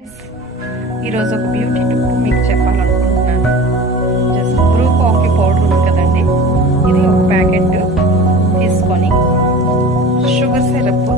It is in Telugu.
ఈరోజు ఒక బ్యూటీ టిప్ మీకు చెప్పాలనుకుంటున్నాను. జస్ట్ బ్రూ కాఫీ పౌడర్ ఉంది కదండి, ఇది ఒక ప్యాకెట్ తీసుకొని షుగర్ సిరప్